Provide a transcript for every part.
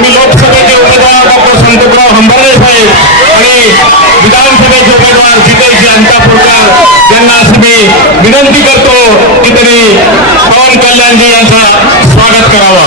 मी लोकसभेचे उमेदवार डॉक्टर संतोषराव हंबर्डे साहेब आणि विधानसभेचे उमेदवार जितेशजी अंतापूरकर यांना असं मी विनंती करतो की त्यांनी पवन कल्याणजी यांचं स्वागत करावं.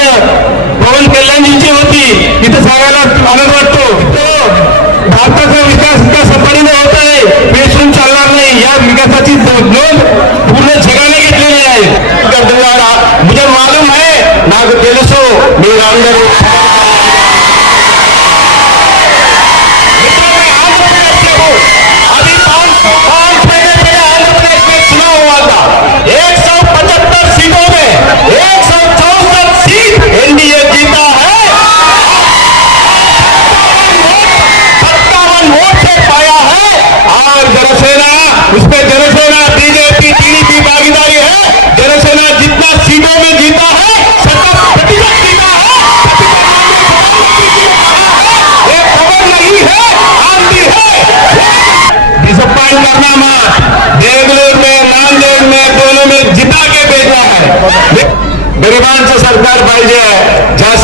मदत पवन कल्याणजींची होती. इथं सांगायला आनंद वाटतो. तो भारताचा विकास इतका सफारीने होत आहे. पेसून चालणार नाही. या विकासाची नोंद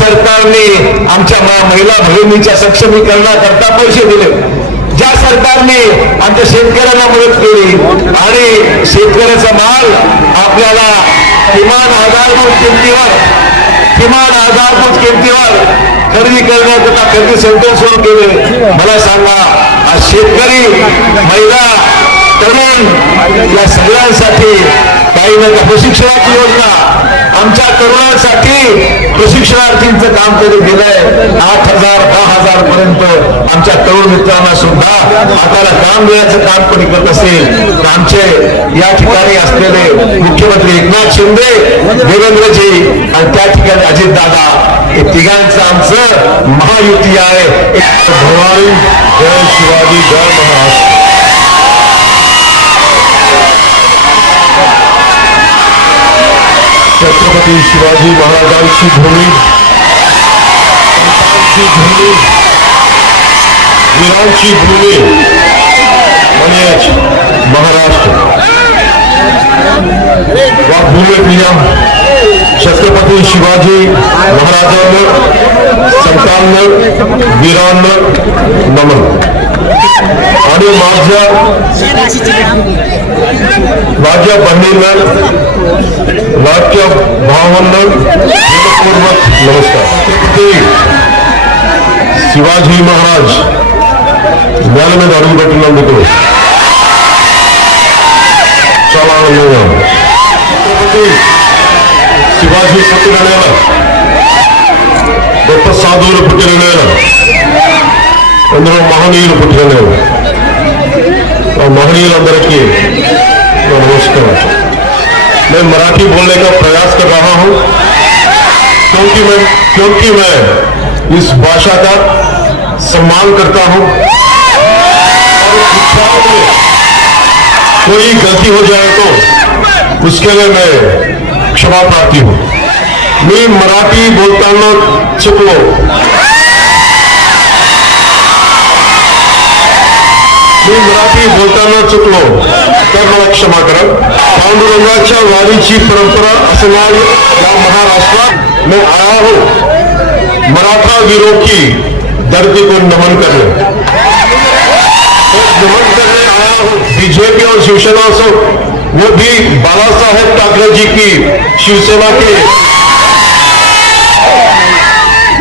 सरकारने आमच्या महिला बहिणीच्या सक्षमीकरणाकरता पैसे दिले. ज्या सरकारने आमच्या शेतकऱ्यांना मदत केली आणि शेतकऱ्याचा माल आपल्याला किमान आधारभूत किमतीवर किमान आधारभूत किमतीवर खरेदी करण्याकरता खरेदी सेंटर सुरू केले. मला सांगा आज शेतकरी महिला तरुण या सगळ्यांसाठी काही ना काही प्रशिक्षणाची योजना शिक्षणासाठी प्रशिक्षणार्थींचं काम तरी दिलंय आठ हजार दहा हजार पर्यंत आमच्या तरुण मित्रांना सुद्धा हाताला काम देण्याचं काम कोणी करत असेल तर आमचे या ठिकाणी असलेले मुख्यमंत्री एकनाथ शिंदे देवेंद्रजी आणि त्या ठिकाणी अजित दादा हे तिघांचं आमचं महायुती आहे. जय शिवाजी जय महाराष्ट्र. छत्रपती शिवाजी महाराजांची भूमी संतांची भूमी वीरांची भूमी म्हणजेच महाराष्ट्र. या भूमीप्रिया छत्रपती शिवाजी महाराजांना, संतांना, वीरांना नमन. आणि माझ्या माझ्या बहिणींना भावांना मनपूर्वक नमस्कार छत्रपती शिवाजी महाराज జ్ఞానం మీద అడుగుపెట్టినందుకు చాలా ఆనందంగా ఉంది. ఛత్రపతి శివాజీ పుట్టిన నేల గొప్ప సాధువులు పుట్టిన నేల అందులో మహనీయులు పుట్టిన నేల ఆ మహనీయులందరికీ నా నమస్కారం मैं मराठी बोलने का प्रयास कर रहा हूँ, क्योंकि मैं क्योंकि मैं इस भाषा का सम्मान करता हूँ। और उच्चारण में कोई गलती हो जाए तो उसके लिए मैं क्षमा प्राप्ति हूँ। मी मराठी बोलता बोलताना चुकलो मी मराठी बोलता बोलताना चुकलो तर क्षमा करा पांडुरंगाच्या वारीची परंपरा असणारी या महाराष्ट्रात मैं आया हूँ. मराठा वीरों की धरती को नमन करने। तो नमन करने आया हूँ. बीजेपी और शिवसेना से। वो भी बाला साहेब ठाकरे जी की शिवसेना के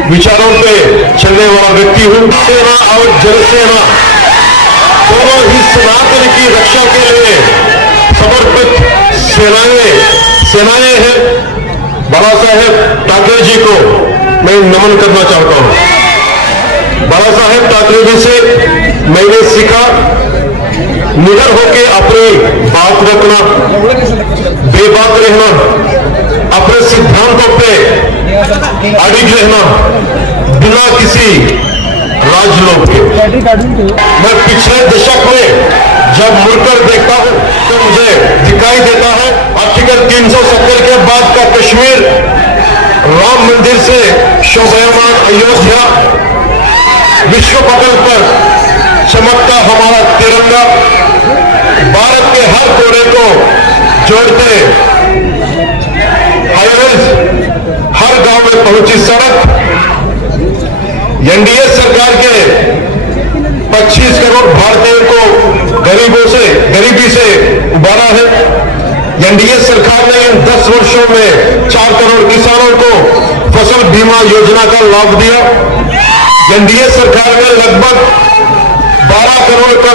विचारों पे चलने वाला व्यक्ति हूँ। सेना और जनसेना। दोनों ही सनातन की रक्षा के लिए समर्पित सेनाएँ सेनाएँ हैं। बाबा साहेब ठाकरे जी को मैं नमन करना चाहता हूँ। बाबा साहेब ठाकरे जी से मैंने सीखा, निडर होके अपनी बात रखना, बेबाक रहना, अपने सिद्धांतों पे अडिग रहना, बिना किसी राजलोक के मैं पिछले दशक में जब मुड़कर देखता हूँ तो मुझे दिखाई देता है आर्टिकल 370 के बाद का कश्मीर राम मंदिर से शोभायमान अयोध्या विश्व पटल पर चमकता हमारा तिरंगा, भारत के हर कोने को जोड़ते हाईवेज हर गाँव में पहुँची सड़क, एनडीए सरकार के 25 करोड़ भारतीयों को गरीबों से, गरीबी से उबारा है। एनडीए सरकार ने इन 10 वर्षों में 4 करोड़ किसानों को फ़सल बीमा योजना का लाभ दिया। एनडीए सरकार ने लगभग 12 करोड़ का